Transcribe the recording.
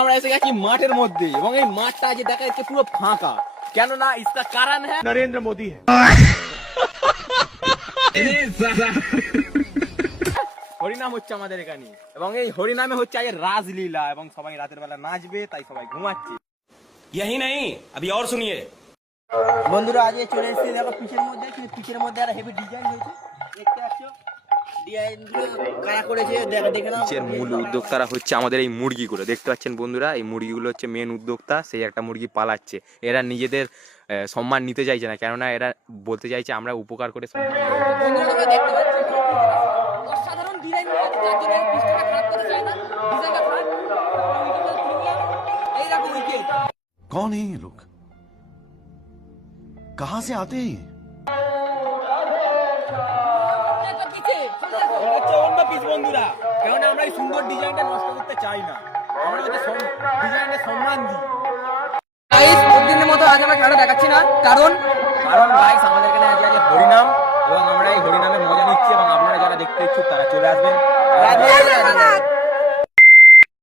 আমরা এসে গেছি মাঠের মধ্যে এবং এই মাঠটা আজ দেখা যাচ্ছে পুরো ফাঁকা। কেননা इसका कारण है नरेंद्र मोदी है। হরিনাম হচ্ছে আমাদের এখানে এবং এই হরিনামে হচ্ছে আজ রাজলীলা এবং সবাই রাতের বেলা নাচবে, তাই সবাই ঘুমাচ্ছে। यही नहीं अभी और सुनिए। বন্ধুরা আজ চলে এসেছি দেখো পিচের মধ্যে, কিন্তু পিচের মধ্যে আর হেভি ডিজাইন হয়েছে, দেখতে পাচ্ছ ডিজাইন কারা করেছে দেখে নাও। পিচের মূল উদ্যোক্তারা হচ্ছে আমাদের এই মুরগিগুলো দেখতে পাচ্ছেন বন্ধুরা, এই মুরগিগুলো হচ্ছে মেন উদ্যোক্তা। সেই একটা মুরগি পালাচ্ছে, এরা নিজেদের সম্মান নিতে চাইছে না, কেননা এরা বলতে চাইছে আমরা উপকার করে সম্মান নেব। বন্ধুরা তোমরা দেখতে পাচ্ছ অসাধারণ ডিজাইন হয়েছে, যার জন্য পিচটা খারাপ করতে চাই না, ডিজাইনটা খারাপ এই দেখো উইকেট। कौन है ये लोग? कहां से आते हैं? হচ্ছে অন্য পিচ বন্ধুরা, কেননা আমরা এই সুন্দর ডিজাইনটা নষ্ট করতে চাই না, আমরা হচ্ছে ডিজাইনকে সম্মান দিই। গাইস প্রতিদিনের মতো আজ আমরা খেলাটা দেখাচ্ছি না, কারণ গাইস আমাদের এখানে আছে আজ হরিনাম এবং আমরা এই হরিনামের মজা নিচ্ছি এবং আপনারা যারা দেখতে ইচ্ছুক তারা চলে আসবেন। রাধে রাধে।